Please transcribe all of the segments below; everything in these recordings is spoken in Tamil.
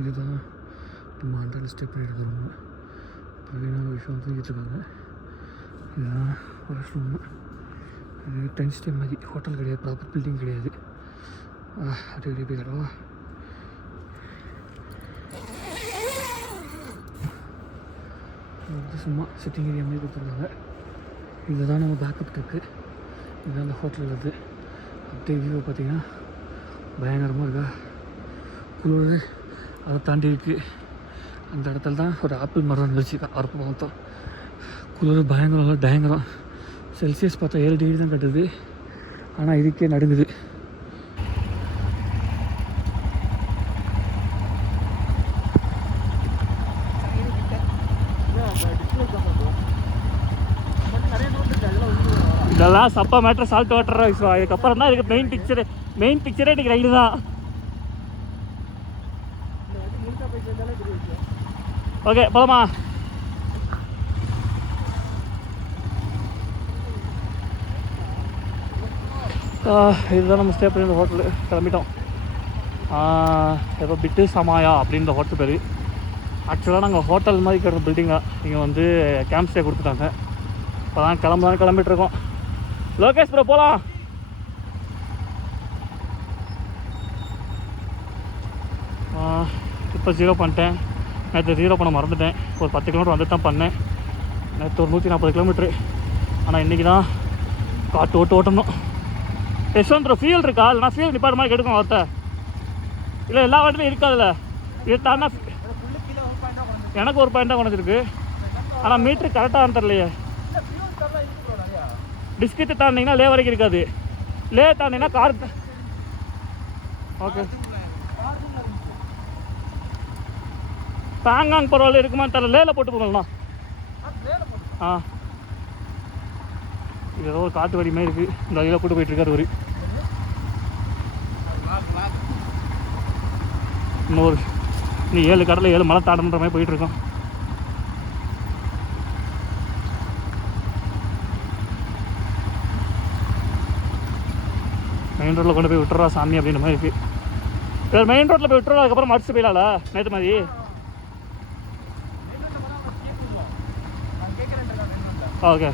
இதுதான் நம்ம அண்டரில் ஸ்டே பண்ணிட்டு ரூமு. பவினா விஷயம் தூங்கிட்டு இருக்காங்க. இதுதான் ஒரு ரூமு. இது 10 ஸ்டே மாதிரி ஹோட்டல் கிடையாது, ப்ராப்பர் பில்டிங் கிடையாது. அப்படியே போய் கடவா. சும்மா சிட்டிங் ஏரியா மாதிரி கொடுத்துருக்காங்க. இதுதான் நம்ம பேக்கப் இருக்குது. இதுதான் அந்த ஹோட்டலில் இருக்குது. அப்படியே வியூவை பார்த்தீங்கன்னா பயங்கரமாக இருக்கா, குளிர். அதை தாண்டி இருக்குது அந்த இடத்துல தான் ஒரு ஆப்பிள் மரம் இருந்துச்சு. அறுப்பு பார்த்தோம். குளிர் பயங்கரம் பயங்கரம். செல்சியஸ் பார்த்தா 7 டிகிரி தான் கட்டுது. ஆனால் இதுக்கே நடுங்குது. இதெல்லாம் சப்பா மேட்ரு சால்ட் வாட்டர். அதுக்கப்புறம் தான் இதுக்கு மெயின் பிக்சரே இன்றைக்கி ரைடு தான். ஓகே போலாமா? இதுதான் நம்ம ஸ்டே பண்ணி ஹோட்டலு. கிளம்பிட்டோம். ஏதோ பிட்டு சமாயா அப்படின்ற ஹோட்டல் பேர். ஆக்சுவலாக நாங்கள் ஹோட்டல் மாதிரி இருக்கிற பில்டிங்காக இங்கே வந்து கேம்ப் ஸ்டே கொடுத்துட்டாங்க. இப்போ தான் கிளம்பிட்டுருக்கோம். லோகேஷ் ப்ரோ போகலாம். இப்போ 0 பண்ணிட்டேன். நேற்று 0 பண்ண மறந்துட்டேன். ஒரு 10 கிலோமீட்டர் வந்துட்டு தான் பண்ணேன். நேற்று ஒரு 140 கிலோமீட்ரு. ஆனால் இன்றைக்கி தான் காட்டு ஓட்டணும். யஷ்வந்த் ப்ரோ ஃபியூல் இருக்கா? இல்லைனா ஃபியூல் நிப்பாடு மாதிரி எடுக்கும் அவர்கிட்ட. இல்லை எல்லா வண்டிலையும் இருக்காதுல்ல. இது தானே எனக்கு ஒரு பாயிண்ட் தான் குறைஞ்சிருக்கு. ஆனால் மீட்ரு கரெக்டாக தரலையே. டிஸ்கிட்டு தாண்டிங்கன்னா லே வரைக்கும் இருக்காது. லே தாண்டிங்கன்னா கார். ஓகே பேங்காங் பரவாயில்ல இருக்குமான்னு தெரியல. லேல போட்டு போகலாம். இது ஏதோ ஒரு காட்டு வரி மாதிரி இருக்குது. இந்த வழியில் கூட்டு போயிட்டுருக்காரு ஒரு இன்னொரு நீ 7 கடலில் 7 மலை தாண்டன்ற மாதிரி போயிட்டுருக்கோம். மெயின் ரோட்டில் கொண்டு போய் விட்டுறா சாமி அப்படின்ற மாதிரி இருக்குது. வேறு மெயின் ரோட்டில் போய் விட்டுறோம். அதுக்கப்புறம் மடிச்சு போயிடலாம்ல நேற்று மாதிரி. ஓகே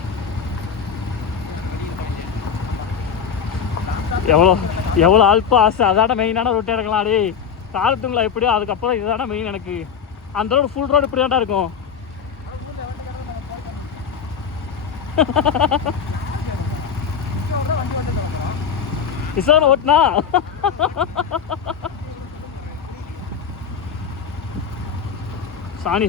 எவ்வளோ அல்பா ஆசை. அதான மெயினான ரோட்டே இருக்கலாம். அடி காலத்துங்களா எப்படியோ. அதுக்கப்புறம் இதுதான மெயின் எனக்கு. அந்த ரோடு ஃபுல் ரோடு இப்படி தான்டா இருக்கும். இசோன ஓட்டுனா சாணி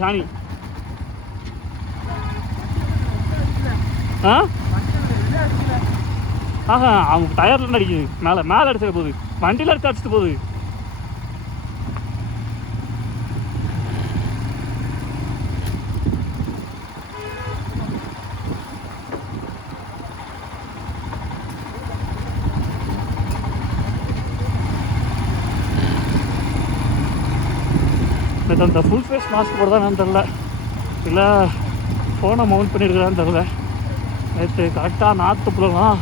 அவங்க டயர்ல அடிக்குது. மேலே அடிச்சிட போகுது. வண்டியில் அடிச்சுட்டு போகுது. அந்த ஃபுல் ஃபேஸ் மாஸ்க் போடுறதான்னு தெரில, இல்லை ஃபோனை மவுண்ட் பண்ணியிருக்கிறான்னு தெரில. நேற்று கரெக்டாக நார்த்து புலாம்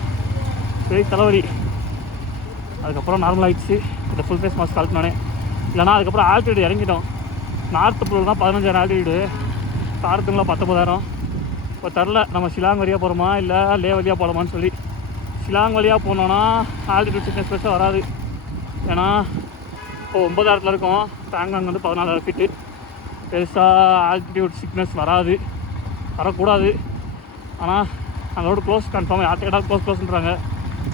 சரி தலைவலி. அதுக்கப்புறம் நார்மல் ஆகிடுச்சு. இந்த ஃபுல் ஃபேஸ் மாஸ்க் கழட்டினோடனே. இல்லைனா அதுக்கப்புறம் ஆல்டிடியூட் இறங்கிட்டோம். நார்த்து புல் தான் 15,000 ஆல்டிடியூடு. காரத்துங்களா 19,000. இப்போ தெரில நம்ம ஷிலாங் வழியாக போகிறோமா இல்லை லே வழியாக போகலாமான்னு சொல்லி. ஷிலாங் வழியாக போனோன்னா ஆல்டிடியூட் சிக்னஸ் பெருசாக வராது. ஏன்னா இப்போ 9,000 இருக்கும். பேங்காங் வந்து 14,000 ஃபீட்டு. பெருசாக ஆல்டிடியூட் சிக்னஸ் வரக்கூடாது. ஆனால் அங்களோட க்ளோஸ் கன்ஃபார்ம். யார்கிட்ட கேட்டாலும் க்ளோஸ்ன்றாங்க.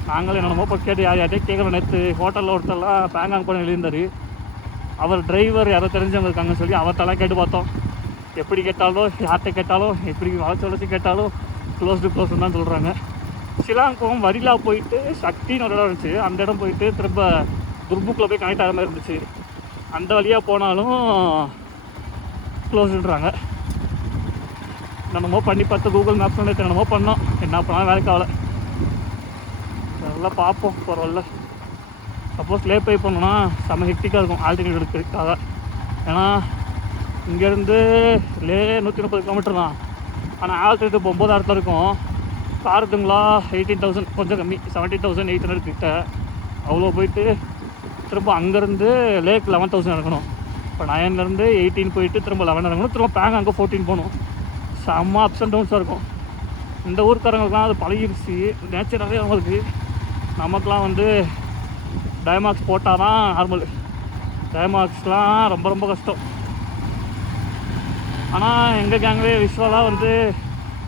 நாங்களும் என்னென்னமோ இப்போ கேட்டு யார்கிட்டே கேட்குறோம். நேற்று ஹோட்டலில் ஒருத்தரெல்லாம் பேங்காங் போன எழுதியிருந்தார். அவர் டிரைவர் யாரோ தெரிஞ்சவங்க இருக்காங்கன்னு சொல்லி அவர்கிட்டலாம் கேட்டு பார்த்தோம். எப்படி கேட்டாலும் யார்கிட்ட கேட்டாலும் எப்படி வளர்ச்சி கேட்டாலும் க்ளோஸ்ன்னு தான் சொல்கிறாங்க. ஷிலாங் போகும் வரிலா போயிட்டு சக்தின்னு ஒரு இடம் இருந்துச்சு. அந்த இடம் போயிட்டு திரும்ப துர்புக்கில் போய் கனெக்ட் ஆகிற மாதிரி இருந்துச்சு. அந்த வழியாக போனாலும் க்ளோஸ்ன்றாங்க. என்னமோ பண்ணி பார்த்து கூகுள் மேப்ஸ் வந்து என்னமோ பண்ணோம். என்ன பண்ணாலும் வேலைக்கு ஆகலை. அதெல்லாம் பார்ப்போம் பரவாயில்ல. சப்போஸ் லே போய் போனோன்னா செம்ம ஹெக்டிக்காக இருக்கும் ஆல்டிடியூட் எடுக்கிறதுக்காக. ஏன்னா இங்கேருந்து லே 130 கிலோமீட்டர் தான். ஆனால் ஆல்டிடியூட் 9,000 இருக்கும். காருத்துங்களா 18,000 கொஞ்சம் கம்மி, 17,800 கிட்ட. அவ்வளோ போயிட்டு திரும்ப அங்கேருந்து லேக் 11,000 இருக்கணும். இப்போ 9லேருந்து 18 போயிட்டு திரும்ப 11 இறங்கணும், திரும்ப பேங்க் அங்கே 14 போகணும். செம்ம அப்ஸ் அண்ட் டவுன்ஸாக இருக்கும். இந்த ஊருக்காரங்களுக்குலாம் அது பழகிருச்சு நேச்சராகவே அவங்களுக்கு. நமக்குலாம் வந்து டைமாக்ஸ் போட்டால் தான் நார்மல். டைமாக்ஸ்லாம் ரொம்ப ரொம்ப கஷ்டம். ஆனால் எங்கள் கேங்லேயே விஸ்வாலாம் வந்து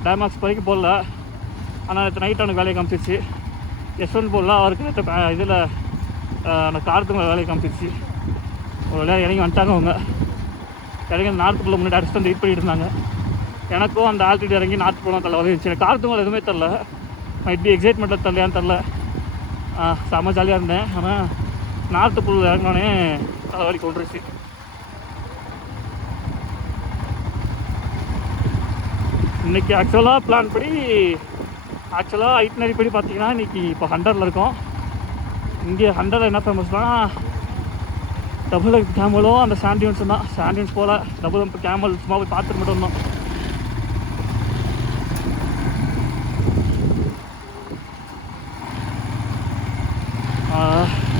டைமாக்ஸ் வரைக்கும் போடல. ஆனால் நேற்று நைட் அவனுக்கு வேலையை காமிச்சிருச்சு. யஷ்வந்த் போடல, அவருக்கு நேற்று இதில் அந்த காரத்துங்களை வேலையை காமிச்சிருச்சு. ஒரு வேலையாக இறங்கி வந்துட்டாங்க. அவங்க இறங்கி நார்த்துக்குள்ளே முன்னாடி அடிச்சுட்டு வந்து வெயிட் பண்ணிட்டு இருந்தாங்க. எனக்கும் அந்த ஆல்ரெடி இறங்கி நார்த்து போனால் தலை வந்துச்சு. காரத்துங்களை எதுவுமே தெரில, மைட் பி எக்ஸைட்மெண்ட்டில் தெரிலையான்னு தெரில. செம்ம ஜாலியாக இருந்தேன். ஆனால் நார்த்துக்குள்ளே இறங்கினோடனே தலைவலி கொண்டுருச்சு. இன்றைக்கி ஆக்சுவலாக பிளான் படி ஐட்னரி படி பார்த்தீங்கன்னா இன்றைக்கி இப்போ 100ல் இருக்கோம். இங்கே 100ல் என்ன ஃபேமஸ்னால் டபுள் ஹம்ப் கேமலும் அந்த சாண்டியூன்ஸும் தான். சாண்டியூன்ஸ் போல் டபுள் ஹம்ப் கேமல் சும்மா போய் பார்த்துட்டு மட்டும் இருந்தோம்.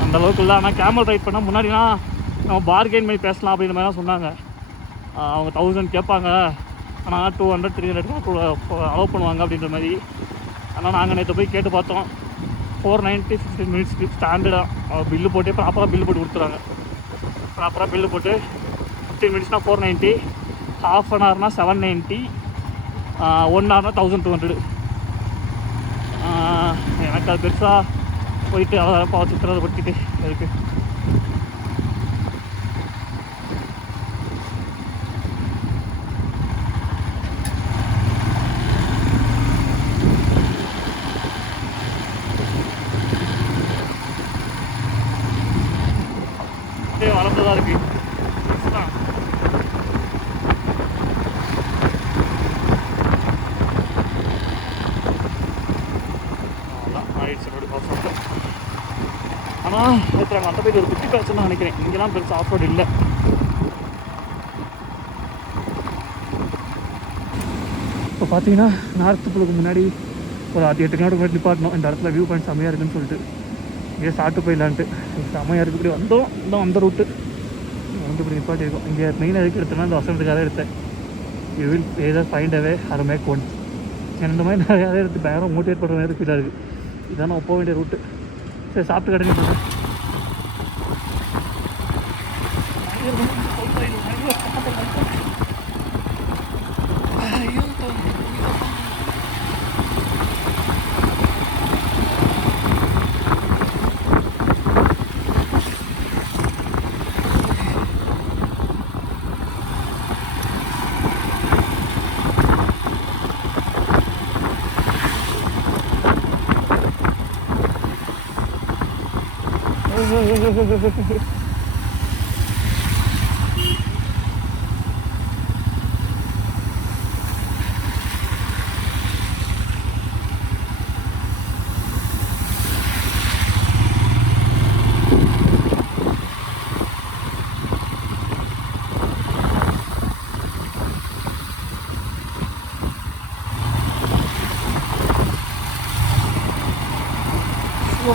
அந்த அளவுக்கு இல்லை. ஆனால் கேமல் ரைட் பண்ணால் முன்னாடினா நம்ம பார்கெயின் பண்ணி பேசலாம் அப்படின்ற மாதிரி தான் சொன்னாங்க. அவங்க 1000 கேட்பாங்க, ஆனால் 200 300 அலோவ் பண்ணுவாங்க அப்படின்ற மாதிரி. ஆனால் நாங்கள் நேற்று போய் கேட்டு பார்த்தோம். 490 15 மினிட்ஸ்க்கு ஸ்டாண்டர்டாக பில்லு போட்டு ப்ராப்பராக பில்லு போட்டு கொடுத்துறாங்க. ப்ராப்பராக பில்லு போட்டு 15 மினிட்ஸ்னால் 490, ½ அன் ஹவர்னா 790, 1 ஹவர்னா 1200. எனக்கு அது பெருசாக போயிட்டு அவ்வளோ சித்திரத்தை படுத்திட்டு இருக்கு. வளர்ந்துதான் இருக்கு. ஆனால் நேற்று அந்த போய் ஒரு குட்டி பேச்சுன்னு நினைக்கிறேன். இங்கெல்லாம் பெருசாக ஆஃப் ரோடு இல்லை. இப்போ பார்த்தீங்கன்னா நார்த்துக்குள்ளுக்கு முன்னாடி ஒரு 8 கிலோமீட்டர் நிப்பாட்டணும். இந்த இடத்துல வியூ பாயிண்ட் செம்மையாக இருக்குன்னு சொல்லிட்டு இங்கே சாப்பிட்டு போயிடலான்ட்டு. செம்மையாக இருக்குது. இப்படி வந்தோம் அந்த ரூட்டு வந்து இப்படி நிப்பாட்டி இருக்கும். இங்கே மெயினாக எதுக்கு எடுத்தேன்னா இந்த வசனத்துக்காக எடுத்தேன். You will either find a way or make one. இந்த மாதிரி நிறையா எடுத்து பயங்கரம் மோட்டிவேட் பண்ணுற மாதிரி ஃபீலாக இருக்குது. இதான் நான் போக வேண்டிய ரூட்டு. சரி, சாப்பிட்டு கடைங்க போகிறேன்.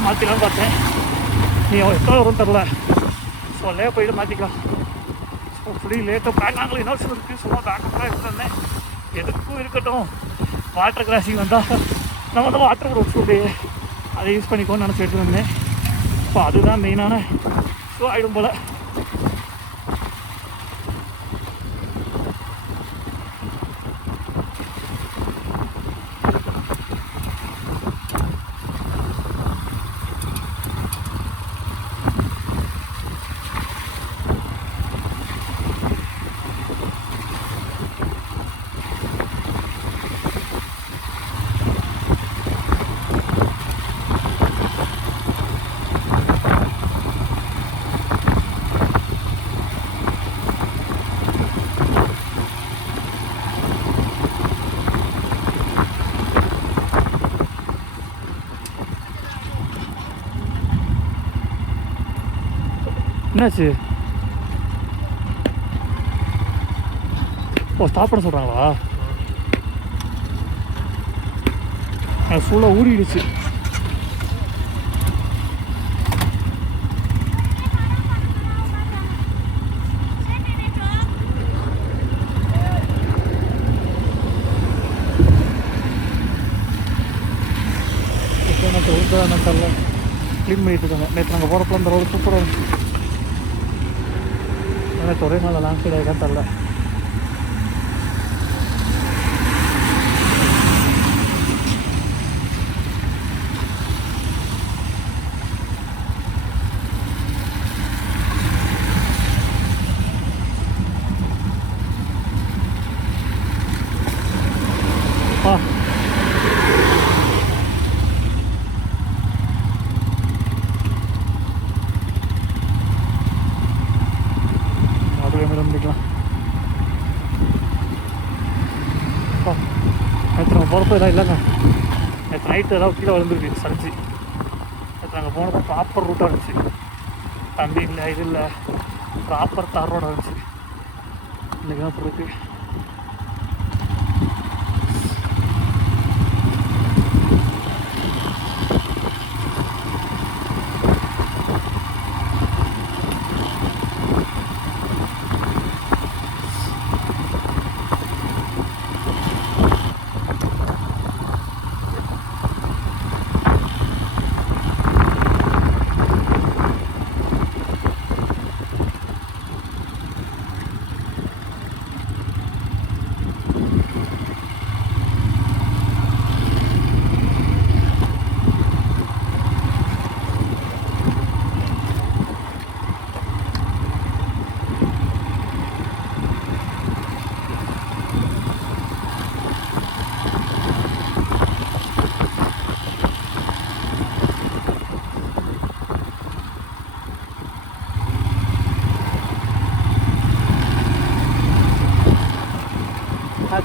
மாற்றிக்கலான்னு பார்த்தேன். நீ எப்போ வரும் தெரில. ஸோ லே போய்ட்டு மாற்றிக்கலாம். ஸோ ஃபுல்லி லேட்டாக பேங்காங்கில் யூனிவர்சிட்டி இருக்குது. சும்மா பேக்கப்லாம் இருந்திருந்தேன். எதுக்கும் இருக்கட்டும், வாட்டர் கிராசிங் வந்தால் நம்ம வந்து வாட்டர் ரோட் சொல்லி அதை யூஸ் பண்ணிக்கோன்னு நினச்சி எடுத்து வந்தேன். ஸோ அதுதான் மெயினான ஷோ ஆகிடும் போல். என்னாச்சு? ஓ, ஸ்டாப் பண்ண சொல்கிறாங்களா? எனக்கு ஃபுல்லாக ஊறிடுச்சு. இருக்குதா என்ன தெரியல, க்ளீன் பண்ணிட்டு இருக்காங்க. நேற்று நாங்கள் போகிறப்ப அந்த ரோடு சூப்பராக இருந்துச்சு. எனக்கு ஒரே நாள் லாங் சைடு ஆகிதான் தெரில. பண்ணிக்கலாம். நேற்று நாங்கள் போகிறப்போ எதாவது இல்லைங்க, நேற்று நைட்டு ஏதாவது கீழே விழுந்துருக்கு சரிஞ்சு. நேற்று நாங்கள் போனப்போ ப்ராப்பர் ரூட்டாக இருந்துச்சு, தண்ணி இல்லை இது இல்லை, ப்ராப்பர் தார் ரோடாக இருந்துச்சு. இன்றைக்கி தான் இருக்கு.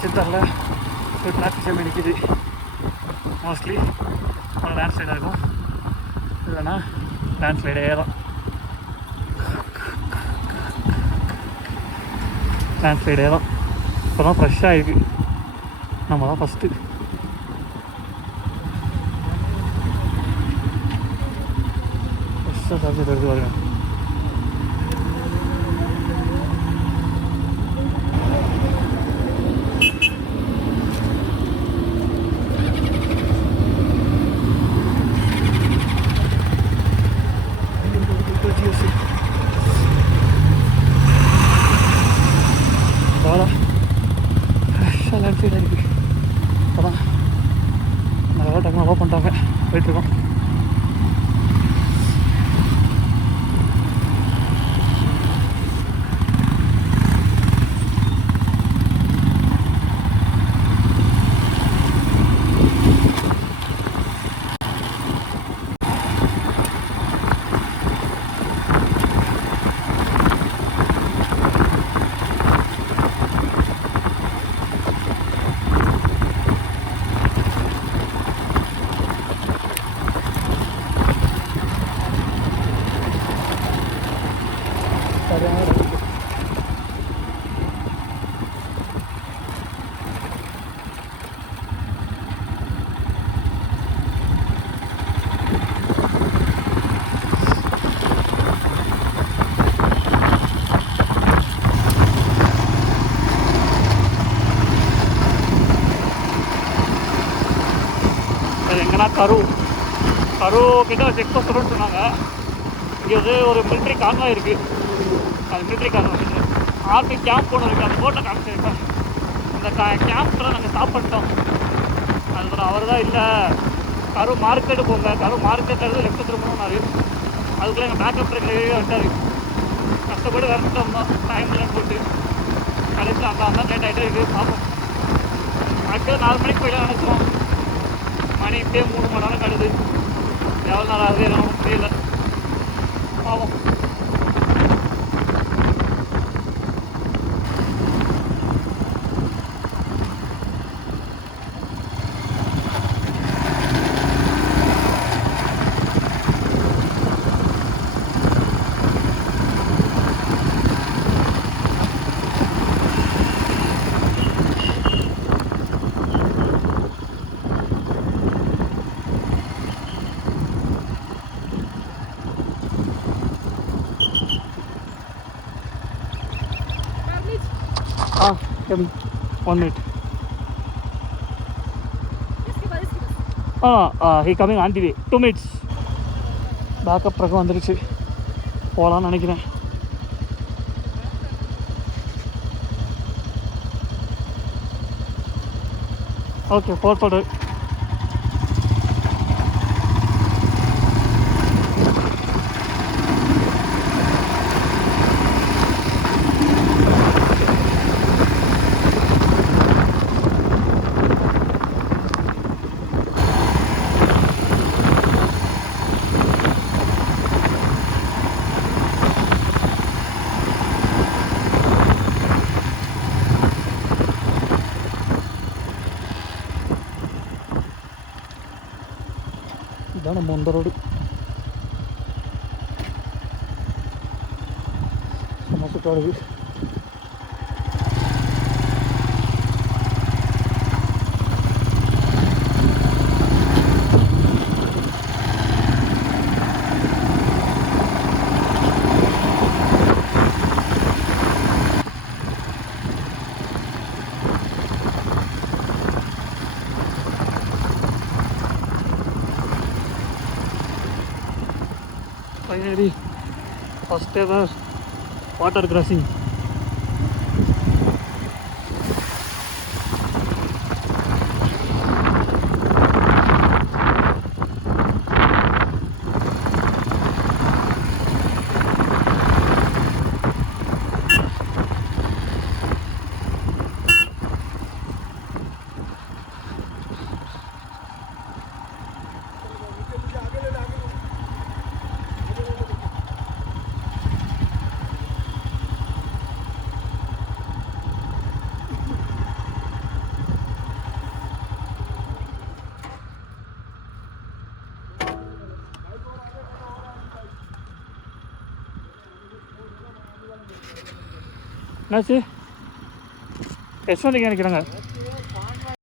சித்தாரில் ஒரு டிராஃபிக் ஜாம் நிற்கிது. மோஸ்ட்லி ஒரு லேண்ட் ஸ்லைடாக இருக்கும், இல்லைன்னா லேண்ட் ஸ்லைடே தான். லேண்ட் ஸ்லைடே தான். இப்போ தான் ஃப்ரெஷ்ஷாக இருக்குது, நம்ம தான் ஃபஸ்ட்டு. ஃப்ரெஷ்ஷாக சார்ஜர் எடுத்து பாருங்க. லேண்ட் சைடாக இருக்குது. இப்போ தான் நல்லா டக்குனு அலோவ் பண்ணிட்டாங்க, போயிட்டுருக்கோம். எங்கன்னா கரூர் கிட்ட செக் போஸ்ட் சொன்னாங்க. இங்கே வந்து ஒரு மிலிட்ரி கான்வாய் இருக்குது, அது மிலிட்ரி கான்வாய் ஆர்மி கேம்ப் ஒன்று இருக்குது, அந்த போட்டில் காமிச்சிருக்கேன். அந்த கேம்ப்பில் நாங்கள் ஸ்டாப் பண்ணிட்டோம். அதுக்கப்புறம் அவர் தான் இல்லை கரூர் மார்க்கெட்டு போங்க, கரூர் மார்க்கெட்டில் லெஃப்ட் திரும்பணும்னாரு. அதுக்குள்ளே எங்கள் பேக்கப் ட்ரெக்கில் வந்துட்டார். கஷ்டப்பட்டு வரட்டோம் தான் டைம் இல்லைன்னு போட்டு கடைசியில் அங்கே லேட் ஆகிட்டே இருக்குது. பார்ப்போம், ஆக்சுவலாக 4 மணிக்கு போய்ட்டு நினச்சோம். மணி இப்படியே 3 மணி நேரம் கடுது. எவ்வளோ நாள் ஆகுது எனக்கு தெரியல. பாவம். Come, 1 minute. He coming on the way 2 minutes. Packup truck வந்துருச்சு, போகலான்னு நினைக்கிறேன். ஓகே, போட்டு இதான் நம்ம இந்த ரோடு. நம்ம சுற்றாடு finally first ever water crossing. என்னாச்சு? எஸ்வந்திக்கு நினைக்கிறாங்க.